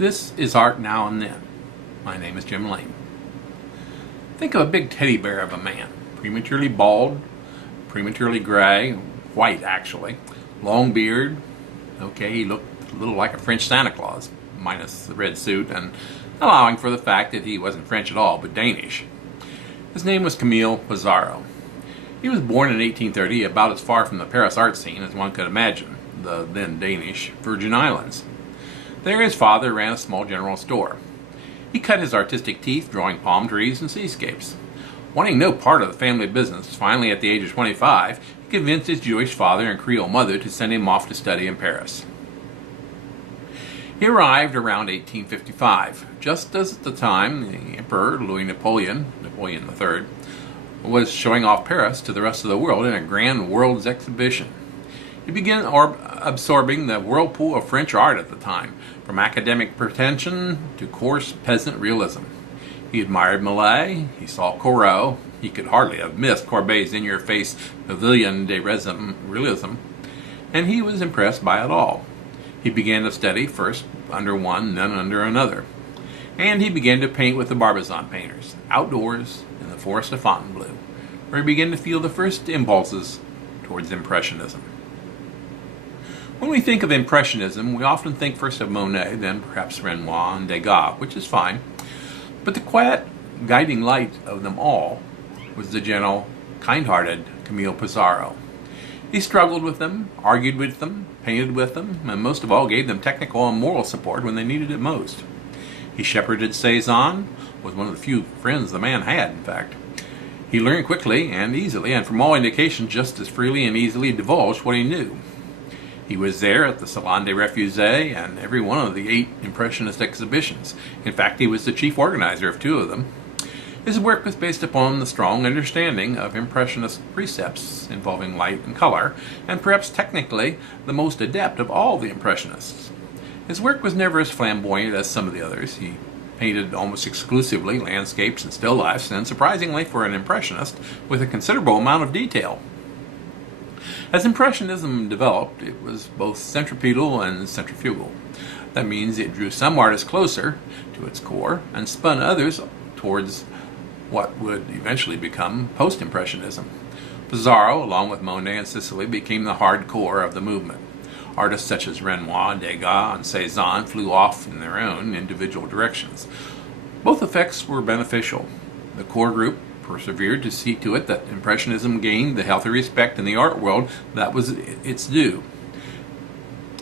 This is Art Now and Then. My name is Jim Lane. Think of a big teddy bear of a man, prematurely bald, prematurely gray, white actually, long beard. Okay, he looked a little like a French Santa Claus, minus the red suit, and allowing for the fact that he wasn't French at all, but Danish. His name was Camille Pissarro. He was born in 1830, about as far from the Paris art scene as one could imagine, the then Danish Virgin Islands. There his father ran a small general store. He cut his artistic teeth drawing palm trees and seascapes. Wanting no part of the family business, finally at the age of 25, he convinced his Jewish father and Creole mother to send him off to study in Paris. He arrived around 1855, just as at the time the Emperor Napoleon III, was showing off Paris to the rest of the world in a grand world's exhibition. He began absorbing the whirlpool of French art at the time, from academic pretension to coarse peasant realism. He admired Millet, he saw Corot, he could hardly have missed Courbet's in-your-face Pavilion de Realism, and he was impressed by it all. He began to study first under one, then under another, and he began to paint with the Barbizon painters, outdoors in the forest of Fontainebleau, where he began to feel the first impulses towards Impressionism. When we think of Impressionism, we often think first of Monet, then perhaps Renoir and Degas, which is fine. But the quiet, guiding light of them all was the gentle, kind-hearted Camille Pissarro. He struggled with them, argued with them, painted with them, and most of all gave them technical and moral support when they needed it most. He shepherded Cézanne, was one of the few friends the man had, in fact. He learned quickly and easily, and from all indications just as freely and easily divulged what he knew. He was there at the Salon des Refugiés and every one of the 8 Impressionist exhibitions. In fact, he was the chief organizer of 2 of them. His work was based upon the strong understanding of Impressionist precepts involving light and color, and perhaps technically the most adept of all the Impressionists. His work was never as flamboyant as some of the others. He painted almost exclusively landscapes and still lifes, and surprisingly for an Impressionist, with a considerable amount of detail. As Impressionism developed, it was both centripetal and centrifugal. That means it drew some artists closer to its core and spun others towards what would eventually become post-Impressionism. Pissarro, along with Monet and Sicily, became the hard core of the movement. Artists such as Renoir, Degas, and Cézanne flew off in their own individual directions. Both effects were beneficial. The core group persevered to see to it that Impressionism gained the healthy respect in the art world that was its due.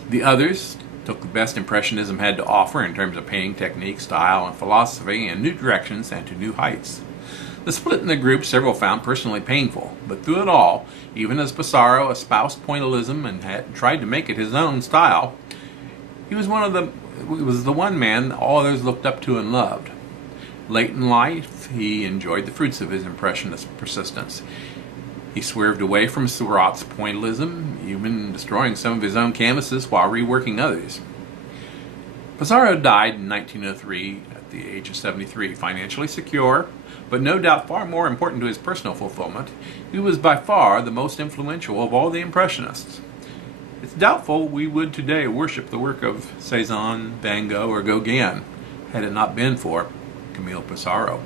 The others took the best Impressionism had to offer in terms of painting technique, style, and philosophy in new directions and to new heights. The split in the group several found personally painful, but through it all, even as Pissarro espoused pointillism and had tried to make it his own style, he was the one man all others looked up to and loved. Late in life, he enjoyed the fruits of his Impressionist persistence. He swerved away from Seurat's pointillism, even destroying some of his own canvases while reworking others. Pissarro died in 1903 at the age of 73, financially secure, but no doubt far more important to his personal fulfillment. He was by far the most influential of all the Impressionists. It's doubtful we would today worship the work of Cézanne, Van Gogh, or Gauguin had it not been for Camille Pissarro.